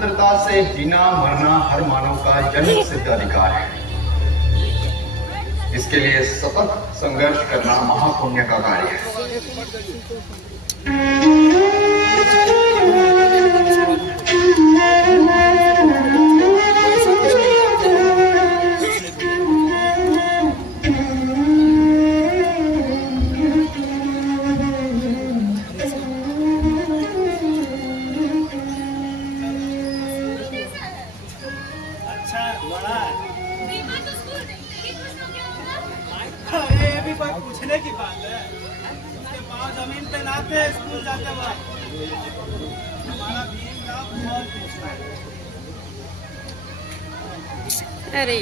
स्वतंत्रता से जीना मरना हर मानव का जन्म सिद्ध अधिकार है। इसके लिए सतत संघर्ष करना महापुण्य का कार्य है। पूछने की बात है, उसके पास जमीन पे लाते स्कूल जाते वक्त हमारा भीम का बहुत पूछता है। अरे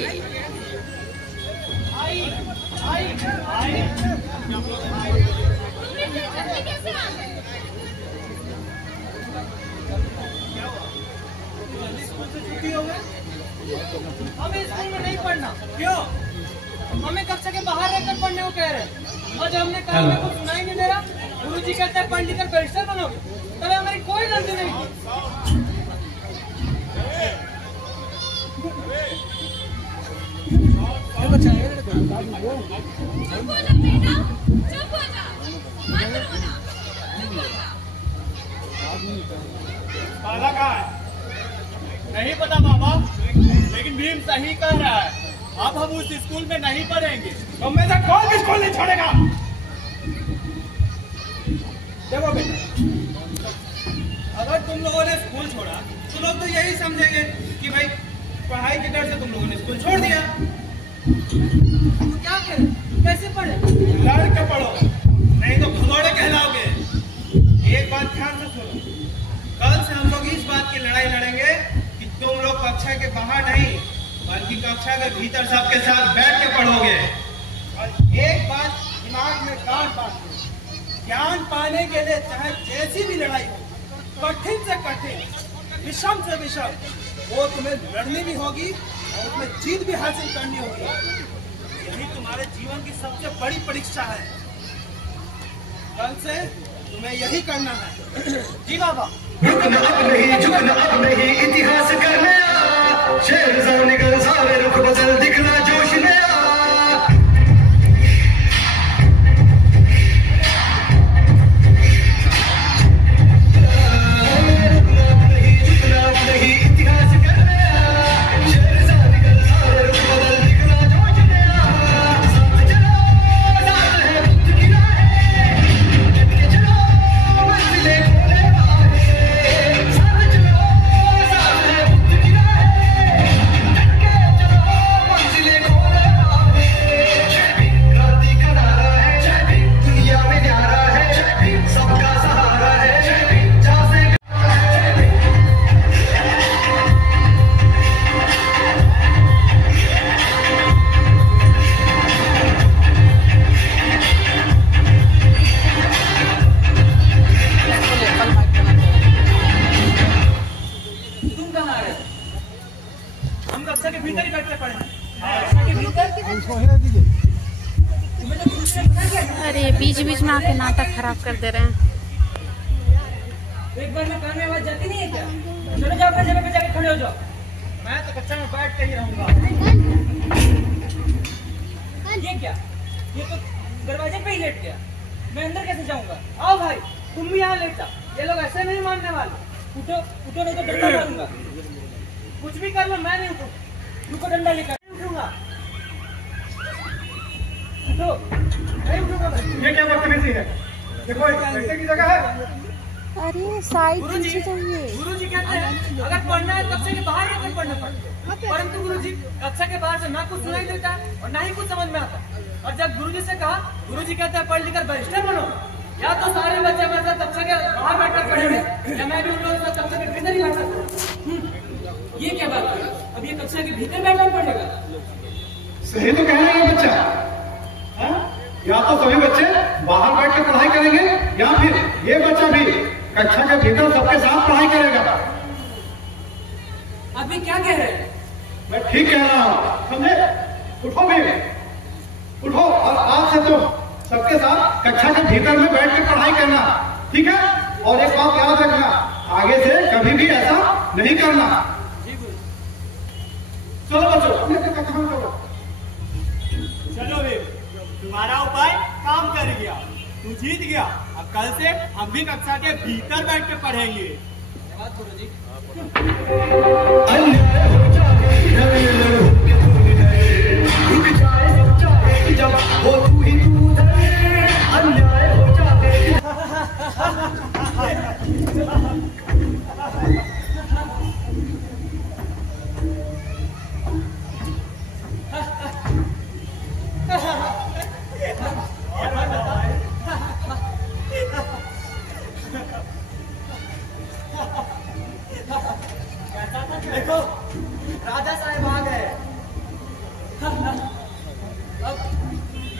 स्कूल से छुट्टी हो गई, हमें स्कूल में नहीं पढ़ना। क्यों? हमें कक्षा के बाहर रहकर पढ़ने को कह रहे हैं, और जब हमने कहा हमें कुछ सुनाई नहीं दे रहा, गुरुजी कहते हैं पढ़ लिखकर बैरिस्टर बनोगे, तब हमारी कोई गलती नहीं थी। बाला कहाँ है? नहीं पता बाबा, लेकिन भीम सही कह रहा है। अब हम उस स्कूल में नहीं पढ़ेंगे। तो में से कौन भी स्कूल नहीं छोड़ेगा? देखो बेटा, अगर तुम लोगों ने स्कूल छोड़ा तो लोग तो यही समझेंगे कि भाई पढ़ाई के डर से तुम लोगों ने स्कूल छोड़ दिया। तो क्या करें? कैसे पढ़े? लड़ के पढ़ो, नहीं तो भगोड़े कहलाओगे। एक बात ध्यान से सुनो, कल से हम लोग इस बात की लड़ाई लड़ेंगे कि तुम लोग कक्षा के बाहर नहीं बल्कि कक्षा के भीतर सबके साथ बैठ के पढ़ोगे। और एक बात दिमाग में गांठ बांध लो, ज्ञान पाने के लिए चाहे जैसी भी लड़ाई हो, कठिन से कठिन, विषम से विषम, वो तुम्हें लड़नी भी होगी और उसमें जीत भी हासिल करनी होगी। यही तुम्हारे जीवन की सबसे बड़ी परीक्षा है। कल से तुम्हें यही करना है। जी बाबा। झुकना अब नहीं इतिहास करने शेर निकल सारे रुख बदल दिखना जोश में अरे बीच बीच में आके नाटक खराब कर दे रहे हैं। एक बार में कान में आवाज जाती नहीं है क्या? चलो जाओ अपनी जगह पे जाके खड़े हो जाओ। मैं तो कक्षा में बैठ के ही रहूंगा। ये क्या? ये तो दरवाजे पे ही लेट गया। मैं अंदर कैसे जाऊंगा? आओ भाई, तुम भी यहाँ लेट जाओ। ये लोग ऐसे नहीं मानने वाले। उठो उठो, नहीं तो डंडा मारूंगा। कुछ भी कर लो, मैं नहीं उठूंगा। रुको, डंडा लेकर उठूंगा। उठो, नहीं उठूंगा। ये क्या बदतमीजी है? देखो बैठने की जगह है। अरे साइड पीछे चाहिए। गुरुजी कहते हैं अगर पढ़ना है कक्षा के बाहर रहकर पढ़ना पड़ता, परंतु गुरुजी कक्षा के बाहर से ना कुछ सुनाई देता और ना ही कुछ समझ में आता। और जब गुरुजी से कहा, गुरुजी कहते हैं पढ़ लिखकर बैरिस्टर बनो। या तो सारे बच्चे मेरे साथ कक्षा के बाहर बैठकर पढ़ेंगे, या मैं भी उन लोगों के साथ कक्षा के भीतर ही बैठकर। ये क्या बात है? अब ये कक्षा के भीतर बैठना पड़ेगा। सही तो कह रहा है बच्चा। या तो सभी बच्चे बाहर बैठ के पढ़ाई करेंगे, या फिर ये बच्चा भी कक्षा के भीतर सबके साथ पढ़ाई करेगा। अभी क्या कह रहे हैं? मैं ठीक कह रहा हूँ, समझे? उठो भी, उठो और आज से तो सबके साथ कक्षा के भीतर में बैठ के पढ़ाई करना, ठीक है? और एक बात याद रखना, आगे से कभी भी ऐसा नहीं करना। चलो बच्चों अपने काम करो। चलो भीम, तुम्हारा उपाय काम कर गया, तू जीत गया। अब कल से हम भी कक्षा के भीतर बैठ के पढ़ेंगे। धन्यवाद गुरुजी। जब वो तू ही तू अन्याय हो जाए। देखो राजा साहब आ गए। अब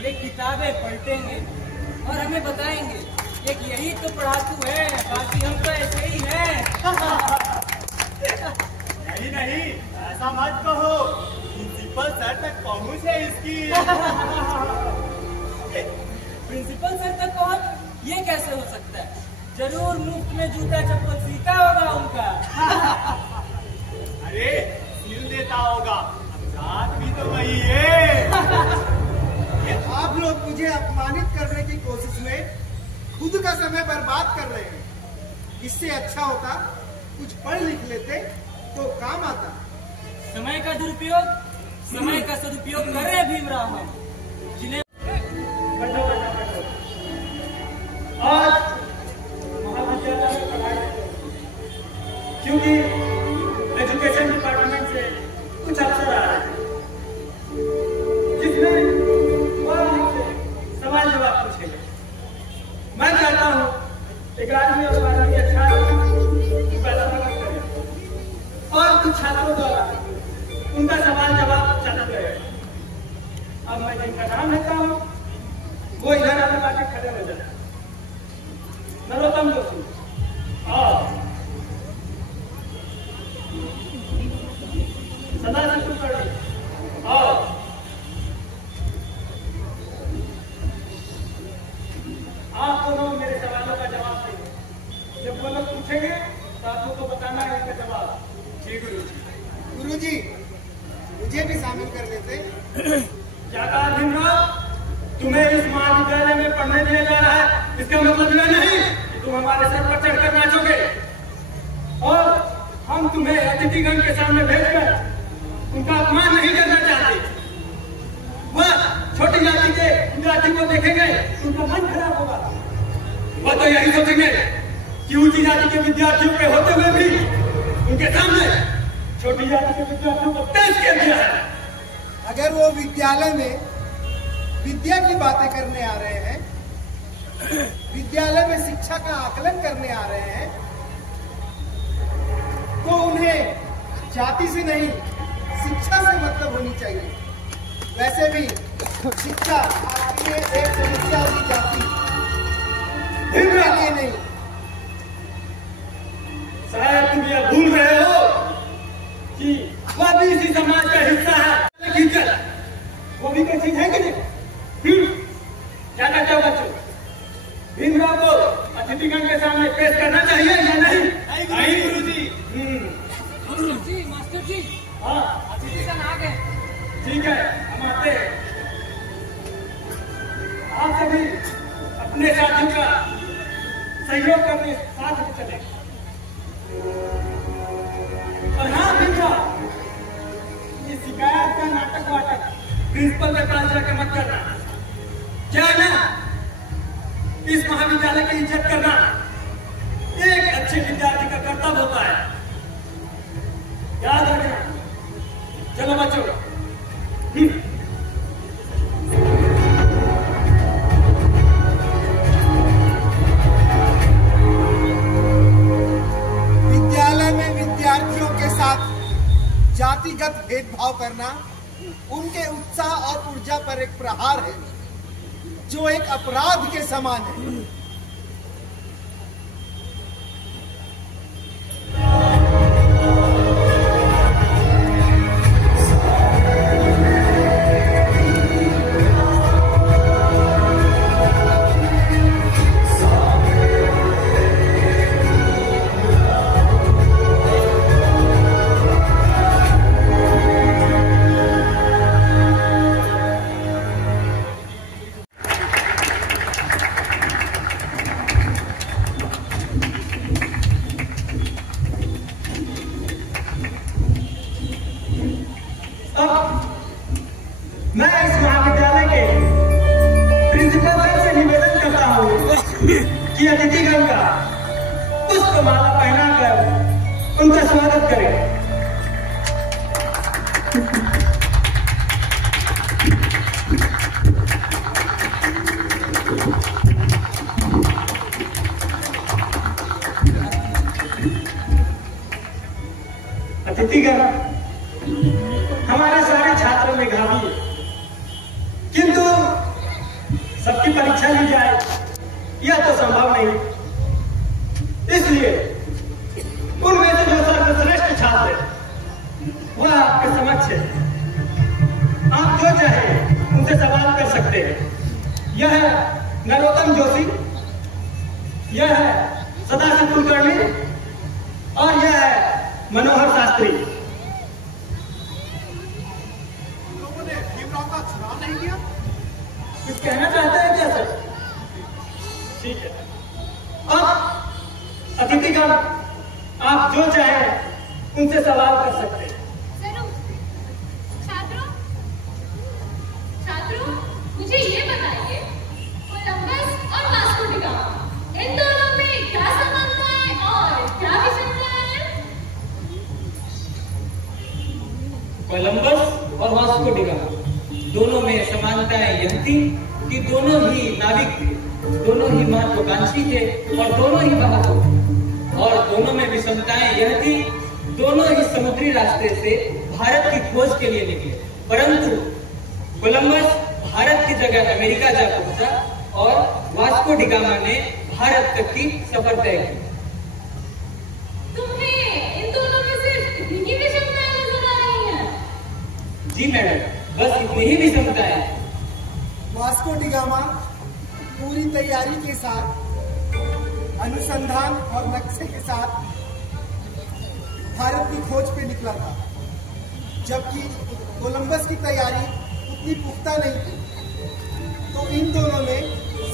ये किताबें पलटेंगे और हमें बताएंगे एक यही तो पढ़ाकू है, बाकी हम तो ऐसे ही हैं। नहीं नहीं, ऐसा मत कहो, प्रिंसिपल सर तक पहुंच है इसकी। प्रिंसिपल सर तक पहुंच ये कैसे हो सकता है? जरूर मुफ्त में जूता चप्पल सीता होगा उनका। अरे सिल देता होगा, जात भी तो वही है। आप लोग मुझे अपमानित करने की कोशिश में खुद का समय बर्बाद कर रहे हैं। इससे अच्छा होता कुछ पढ़ लिख लेते तो काम आता। समय का दुरुपयोग, समय का सदुपयोग कर रहे हैं भीमराव हम, जिन्हें आज महाविद्यालय में पढ़ाई क्योंकि एजुकेशन डिपार्टमेंट से कुछ अफसर आ रहे हैं जिसमें सवाल जवाब पूछेंगे। मैं चाहता हूँ एक आदमी और आदमी अच्छा पैदा करें और कुछ छात्रों द्वारा उनका सवाल जवाब चलते रहे। अब मैं जिनका नाम लेता हूँ वो इधर आने वाले खड़े हो जाए। नरोत्तम जोशी और सदाशिव कुलकर्णी और आप दोनों मेरे सवालों का जवाब देंगे। जब वो लोग पूछेंगे तो आप लोग को बताना है इनका जवाब। जी गुरुजी मुझे भी शामिल कर देते। क्या कहा भीमराव? तुम्हें इस महाविद्यालय में पढ़ने दिया जा रहा है, इसका मतलब यह नहीं कि तुम हमारे सर पर चढ़कर नाचोगे और हम तुम्हें अतिथिगण के सामने भेजकर उनका अपमान नहीं करना चाहते। वह छोटी जाति के विद्यार्थी को देखेंगे उनका मन खराब होगा। वह तो यही सोचेंगे कि ऊंची जाति के विद्यार्थियों के होते हुए भी उनके सामने छोटी जाति के विद्यार्थियों को तेज किया गया है। अगर वो विद्यालय में विद्या की बातें करने आ रहे हैं, विद्यालय में शिक्षा का आकलन करने आ रहे हैं, तो उन्हें जाति से नहीं शिक्षा से मतलब होनी चाहिए। वैसे भी शिक्षा आपके लिए एक समस्या होगी, जाति के लिए नहीं। शायद तुम यह भूल रहे हो कि वह भी इसी समाज का हिस्सा है। टीचर वो भी कोई चीज है कि नहीं? क्या कहते हो बच्चों? भीमराव को अतिथिगण के सामने पेश करना चाहिए या नहीं? नहीं गुरुजी। जी मास्टर जी, हाँ अतिथिगण आ गए। ठीक है, हम आते हैं। आप सभी अपने साथियों का सहयोग करने साथ में चले। और हाँ भीमराव, ये शिकायत का नाटक वाटक प्रिंसिपल के पास जाकर मत करना। क्या है ना, इस महाविद्यालय की इज्जत करना एक अच्छे विद्यार्थी का कर्तव्य होता है, याद रखना। चलो बच्चों। विद्यालय में विद्यार्थियों के साथ जातिगत भेदभाव करना उनके उत्साह और ऊर्जा पर एक प्रहार है जो एक अपराध के समान है। स्वागत करें। अतिथिगण, हमारे सारे छात्र मेधावी हैं, किंतु सबकी परीक्षा ली जाए यह तो संभव नहीं। इसलिए उनमें से जो सर्वश्रेष्ठ छात्र है वह आपके समक्ष है। आप जो चाहे उनसे सवाल कर सकते हैं। यह है नरोत्तम जोशी, यह है सदाशिव कुलकर्णी और यह है मनोहर शास्त्री। लोगों ने भीमराव का चुनाव नहीं किया? कुछ कहना चाहते हैं क्या सर? ठीक है। अब अतिथिगण, आप जो चाहे उनसे सवाल कर सकते हैं। छात्रों, मुझे ये बताइए, कोलंबस और वास्को डी गामा, इन दोनों में क्या समानता है और क्या विषमता है? कोलंबस और वास्को डी गामा दोनों में समानताएं यह थी कि दोनों ही नाविक थे, दोनों ही महत्वाकांक्षी थे और दोनों ही बहादुर थे। और दोनों में विषमताएं यह थी, दोनों ही समुद्री रास्ते से भारत की खोज के लिए निकले, परंतु कोलंबस भारत की जगह अमेरिका जा पहुंचा और वास्को डी गामा ने भारत तक की सफर तय की। तुम्हें इन दोनों में सिर्फ इतनी ही विषमताएं नजर आ रही हैं? जी मैडम, बस इतनी ही विषमताएं। वास्को डी गामा पूरी तैयारी के साथ, अनुसंधान और नक्शे के साथ भारत की खोज पे निकला था, जबकि कोलंबस की तैयारी उतनी पुख्ता नहीं थी। तो इन दोनों में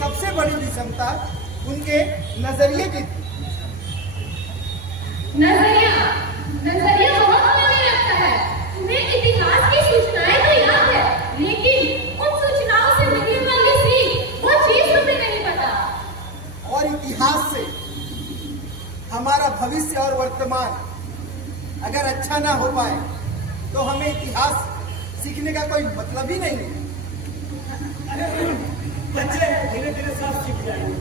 सबसे बड़ी विषमता उनके नजरिए की थी। नजरिया बहुत मायने रखता है। तुम्हें इतिहास की सूचनाएं तो याद है, लेकिन उन सूचनाओं से मिलने वाली सीख, वो चीज तुम्हें नहीं पता। और इतिहास से हमारा भविष्य और वर्तमान अगर अच्छा ना हो पाए तो हमें इतिहास सीखने का कोई मतलब ही नहीं है। बच्चे धीरे धीरे सब सीख जाएंगे।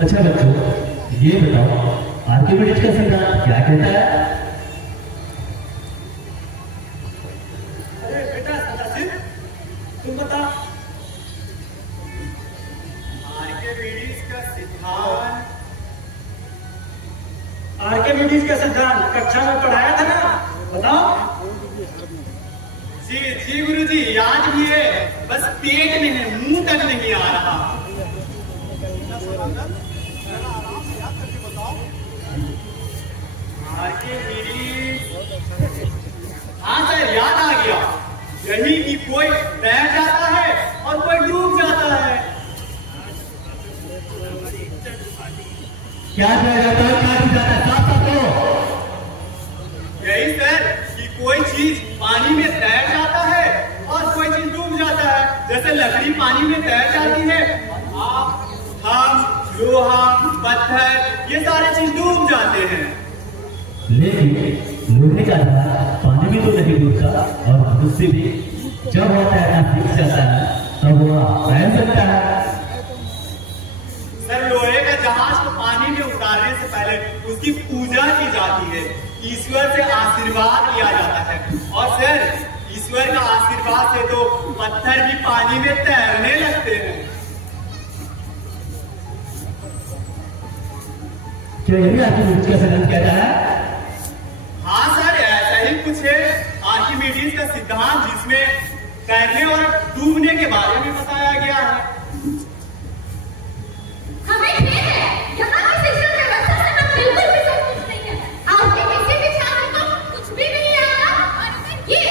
अच्छा बच्चों, ये बताओ आर्किमिडीज का सिद्धांत क्या कहता है? अरे बेटा सदाशिव, तुम बता। आर्किमिडीज का सिद्धांत कक्षा में पढ़ाया था ना, बताओ। जी गुरुजी, याद भी है, बस पेट में है, मुंह तक नहीं आ रहा। हाँ सर, याद आ गया। यही कि कोई तैर जाता है और कोई डूब जाता है। क्या तैर जाता है, क्या डूब जाता है? साफ साफ करो। यही सर कि कोई चीज पानी में तैर जाता है और कोई चीज डूब जाता है। जैसे लकड़ी पानी में तैर जाती है, आप, हम, लोहा, पत्थर, ये सारे चीज डूब जाते हैं। लेकिन लोहे का धार पानी में तो नहीं डूबता, और मनुष्य भी जब वह तैरना सीख जाता है तब वह तैर सकता है। सर, लोहे का जहाज को पानी में उतारने से पहले उसकी पूजा की जाती है, ईश्वर से आशीर्वाद लिया जाता है। और सर, ईश्वर का आशीर्वाद से तो पत्थर भी पानी में तैरने लगते हैं। क्या यही आर्किमिडीज का सिद्धांत कहता है? हाँ सर, ऐसा ही कुछ है आर्किमिडीज का सिद्धांत, जिसमें तैरने और डूबने के बारे में बताया गया है। हमें खेद है, यहाँ की शिक्षा व्यवस्था से हम बिल्कुल भी संतुष्ट नहीं हैं। आपके किसी भी छात्र को कुछ भी नहीं आता, और ये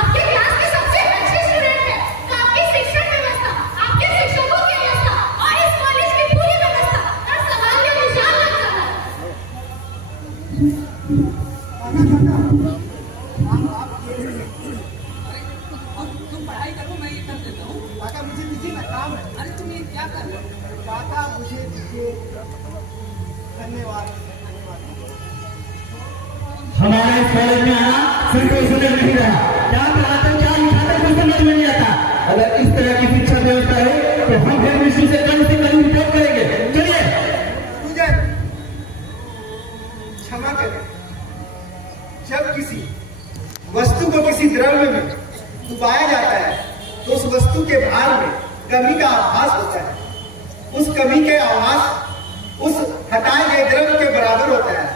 आपके क्लास के सबसे अच्छे स्टूडेंट हैं। तो आपकी शिक्षण व्यवस्था, आपके शिक्षकों की व्यवस्था और इस कॉलेज की पूरी व्यवस्था हर सवाल में निशान लग रहा है। तुम पढ़ाई करो, मैं ये कर देता हूँ। काका मुझे दीजिए ना, काम है। अरे तुम ये क्या कर रहे हो? काका मुझे दीजिए। धन्यवाद। फिर कोई समझ नहीं रहा, क्या पढ़ाते क्या लिखाते कुछ समझ में नहीं आता। अगर इस तरह की शिक्षा व्यवस्था है तो हम फिर विश्व से कल रिपोर्ट करेंगे। चलिए पूजन, क्षमा करें। जब किसी वस्तु को किसी द्रव्य में डुबाया जाता है तो उस वस्तु के भार में कमी का आभास होता है। उस कमी के आभास उस हटाए गए द्रव्य के बराबर होता है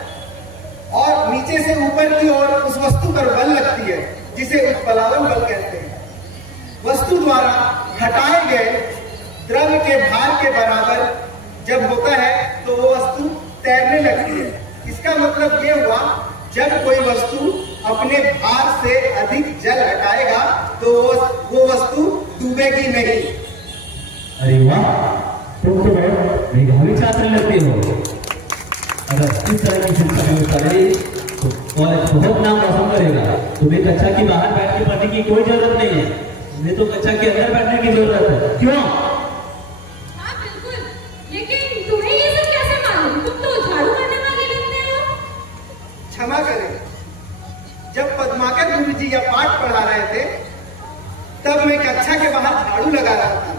और नीचे से ऊपर की ओर उस वस्तु पर बल लगती है, जिसे उत्प्लावन बल कहते हैं। वस्तु द्वारा हटाए गए द्रव्य के भार के बराबर जब होता है तो वो वस्तु तैरने लगती है। इसका मतलब ये हुआ, जब कोई वस्तु अपने भार से अधिक जल हटाएगा तो वो वस्तु डूबेगी नहीं। अरे वाह, तुम तो बहुत मेधावी छात्र लगते हो। अगर इस तरह की शिक्षा व्यवस्था रही तो कॉलेज बहुत नाम रोशन करेगा। तुम्हें कक्षा के बाहर बैठ के पढ़ने की कोई जरूरत नहीं है, तुम्हें तो कक्षा के अंदर बैठने की जरूरत है। क्यों? हाँ बिल्कुल, लेकिन तुम्हें ये सब कैसे मालूम? तुम तो झाड़ू करने वाले लगते हो। क्षमा करें, जब पद्माकर गुरुजी यह पाठ पढ़ा रहे थे तब मैं कक्षा के बाहर झाड़ू लगा रहा था,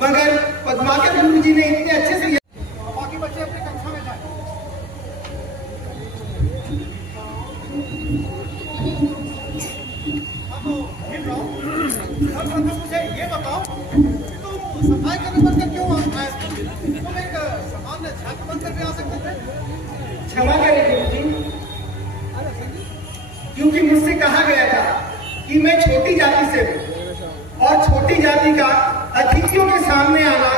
मगर पद्माकर गुरुजी ने इतने अच्छे से बाकी बच्चे अपने कक्षा में जाए। अब मुझे ये बताओ कि तुम सफाई करने बनकर क्यों आए? तुम एक सामान्य छात्र बनकर भी आ सकते थे। क्षमा करें गुरुजी, क्योंकि मुझसे कहा गया था कि मैं छोटी जाति से हूँ और छोटी जाति का अतिथियों के सामने आना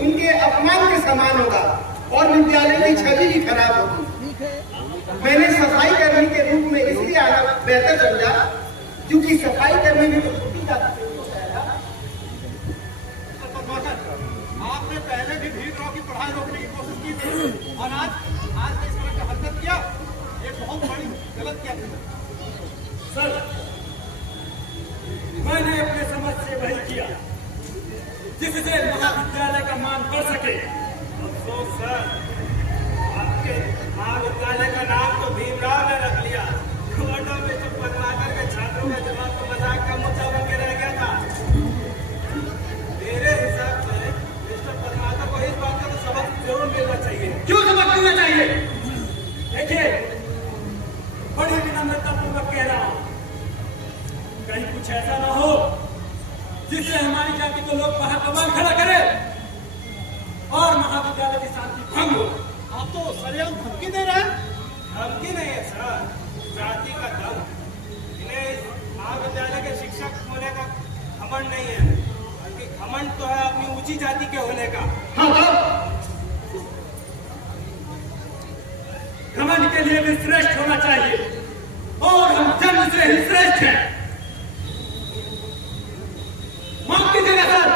उनके अपमान के समान होगा और विद्यालय की छवि भी खराब होगी। मैंने सफाई कर्मी के रूप में इसलिए आना बेहतर समझा क्योंकि सफाई कर्मी भी तो छोटी जाति से होता है। आपने पहले भी भीड़ की पढ़ाई रोकने की कोशिश की थी और आज इस तरह का हरकत किया, ये बहुत बड़ी गलत किया। सर, मैंने अपने समझ से वही किया जिससे महाविद्यालय का मान बढ़ सके। अफसोस सर, आपके महाविद्यालय का नाम तो भीमराव ने रख लिया, में तो पद्माकर के छात्रों का जवाब तो मजाक का मुद्दा बन के रह गया था। मेरे हिसाब से मिस्टर पद्माकर को इस बात का तो सबक जरूर मिलना चाहिए। क्यों सबक मिलना चाहिए? देखिए, बड़ी विनम्रता पूर्वक कह रहा हूं, कहीं कुछ ऐसा ना हो जिससे हमारी जाति को लोग बाहर खड़ा करे और महाविद्यालय की शांति भंग हो। आप तो सरेआम धमकी दे रहे हैं। धमकी नहीं है सर, जाति का दम। इन्हें इस महाविद्यालय के शिक्षक होने का घमंड नहीं है, बल्कि घमंड तो है अपनी ऊंची जाति के होने का। घमंड के लिए भी श्रेष्ठ होना चाहिए और हम जन्म से ही श्रेष्ठ हैं। माफ कीजिएगा सर।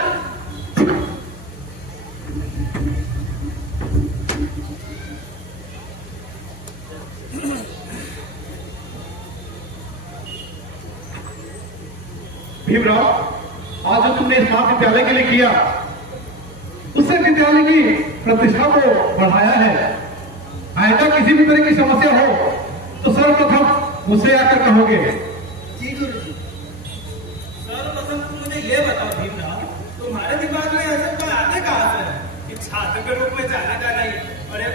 भीमराव, आज जो तुमने इस महाविद्यालय के लिए किया उससे विद्यालय की प्रतिष्ठा को बढ़ाया है। आइंदा किसी भी तरह की समस्या हो तो सर्वप्रथम मुझसे आकर कहोगे। जी गुरुजी। सर्वप्रथम तुम मुझे ये बताओ भीमराव, तुम्हारे दिमाग में ऐसे कोई आने का आशा है कि छात्र के रूप में जाने का नहीं और एक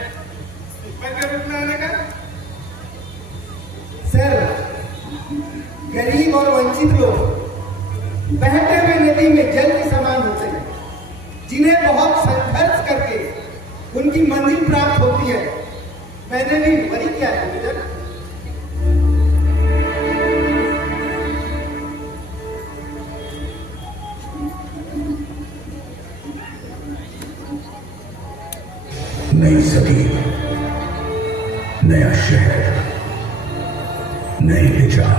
शिक्षक के रूप में आने का? सर, गरीब और वंचित लोग बहते हुए नदी में जल के समान होते हैं, जिन्हें बहुत संघर्ष करके उनकी मंजिल प्राप्त होती है। मैंने भी वही किया है मित्र। नई सदी, नया शहर, नए विचार।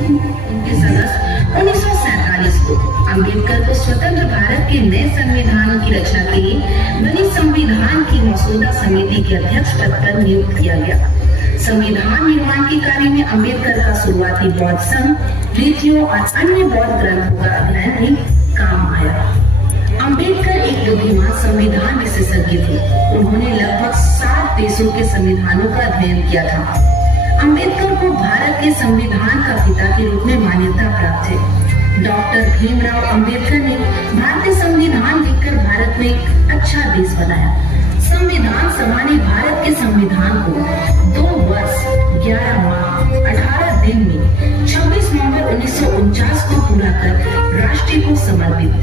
उनके सदस्य 1947 को अम्बेडकर को स्वतंत्र भारत के नए संविधान की रचना के लिए बनी संविधान की मसौदा समिति के अध्यक्ष पद पर नियुक्त किया गया। संविधान निर्माण के कार्य में अम्बेडकर का शुरुआती बौद्ध संघ, रीतियों और अन्य बौद्ध ग्रंथों का अध्ययन भी काम आया। अम्बेडकर एक बुद्धिमान संविधान विशेषज्ञ थे। उन्होंने लगभग 7 देशों के संविधानों का अध्ययन किया था। अंबेडकर को भारत के संविधान का पिता के रूप में मान्यता प्राप्त है। डॉक्टर भीमराव अंबेडकर ने भारतीय संविधान लिखकर भारत में एक अच्छा देश बनाया। संविधान सभा ने भारत के संविधान को 2 वर्ष 11 माह 18 दिन में 26 नवंबर 1949 को पूरा कर राष्ट्र को समर्पित